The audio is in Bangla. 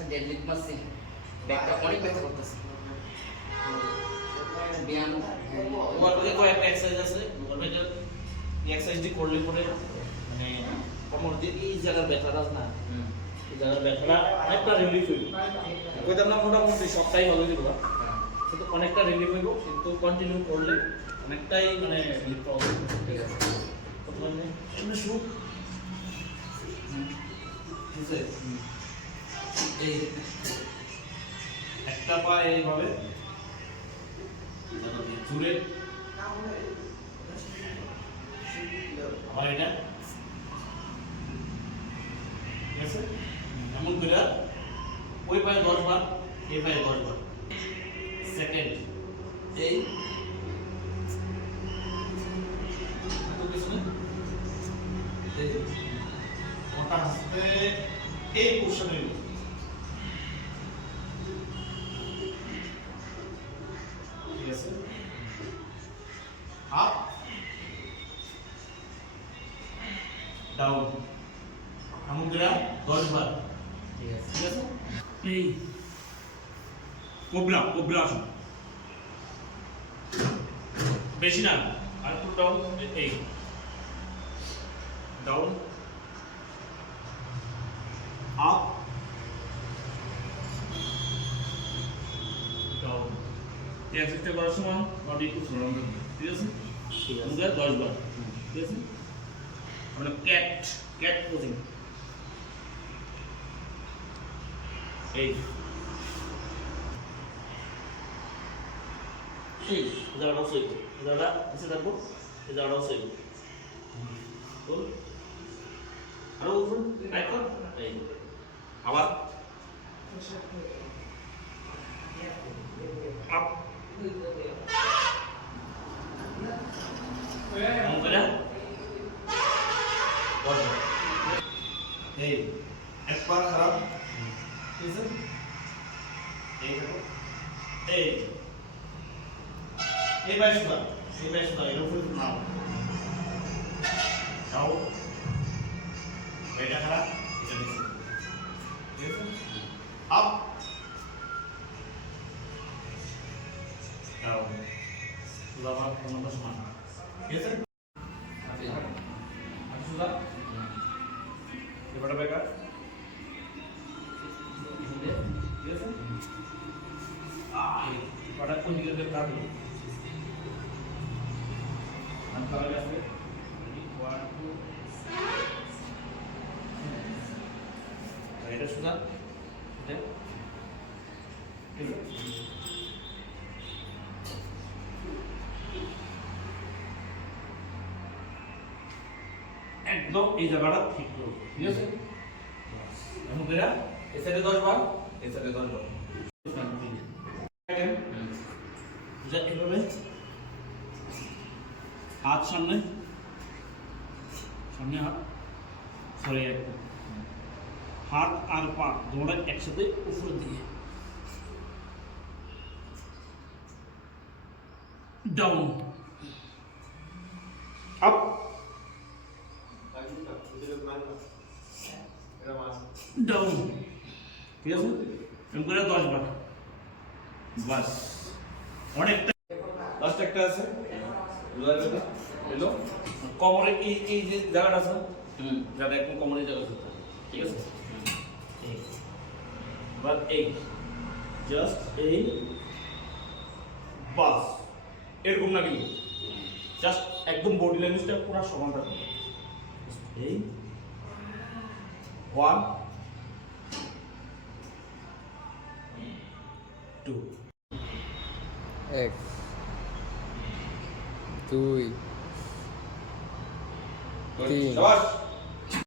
আচ্ছা ডেডলিফট মারছি, ব্যাকটা অনেক ব্যথা করতেছে। ব্যায়াম তোমার কাছে কয়েকটা এক্সারসাইজ আছে, ওইটা এক্সারসাইজটি করলে পরে মানে কোমর দিয়ে এই জায়গার ব্যথাটা না, এই জায়গার ব্যথাটা অনেকটা রিলিফ হইব। ওইটা না মোটামুটি সবটাই ভালো দিব, কিন্তু অনেকটা রিলিফ হইব, কিন্তু কন্টিনিউ করলে অনেকটাই মানে রিলিফ পাওয়া যাবে। ঠিক আছে, প্রথমে এমনি সুখ ঠিক আছে, এই একটা পা এইভাবে জুড়ে আবার এটা ঠিক আছে, এমন করে ওই পায়ে 10 বার, এই পায়ে 10 বার। সেকেন্ড এই ওটা হাসতে এই পোর্শনে ঠিক আছে, আপ ডাউন আমরা 10 বার। ঠিক আছে। ঠিক আছে, এই কোবরা কোবরা আসুন, বেশি না, আর একটু ডাউন, এই ডাউন আপ ডাউন। এই এক্সারসাইজটা করার সময় বডি একটু স্মরণ করবে। ঠিক আছে, ঠিক আছে। আমরা 10 বার। ঠিক আছে, আমরা ক্যাট ক্যাট পোজিং, এই এই জায়গাটা সই করো, জায়গাটা এসে থাকবো, এই জায়গাটাও সই করো, বল আরো উপর টাইট কর, এই আবার আপ এমন করে বসো, এই একবার খারাপ। ঠিক আছে, এই দেখো, এই এই পায়ে সুদা, এই পায়ে সুদা, এর উপরে নাও যাও, এটা খারাপ, এটা নিচে। ঠিক আছে, আপ ডাউন, সুদা বা কোনটা সমান। ঠিক আছে, আর সুদা এবারে বেকার। ঠিক আছে, পাটা কোন দিকে দিয়ে কাটলো, আমি কাগজ আছে 1 2, এটা সুদা, এটা ঠিক আছে, একদম এই জায়গাটা ঠিক করো। ঠিক আছে, এখন বেরা এই সাইডে 10 বার, এই সাইডে 10 বার। যা এভাবে হাত সামনে, সামনে হাত সরে একদম, হাত আর পা দুটোটা একসাথে উপরে দিয়ে ডাউন আপ ডাউন। ঠিক আছে, এরকম করে 10 বার, বাস অনেকটা। লাস্ট একটা আছে এলো কোমরে, এই যে জায়গাটা আছে, যারা একদম কোমরের জায়গা আছে। ঠিক আছে, এবার এই জাস্ট এই বাস এরকম না, কিন্তু জাস্ট একদম বডি ল্যাঙ্গুয়েজটা পুরো সমান রাখবে। এই 1 2 1 2 3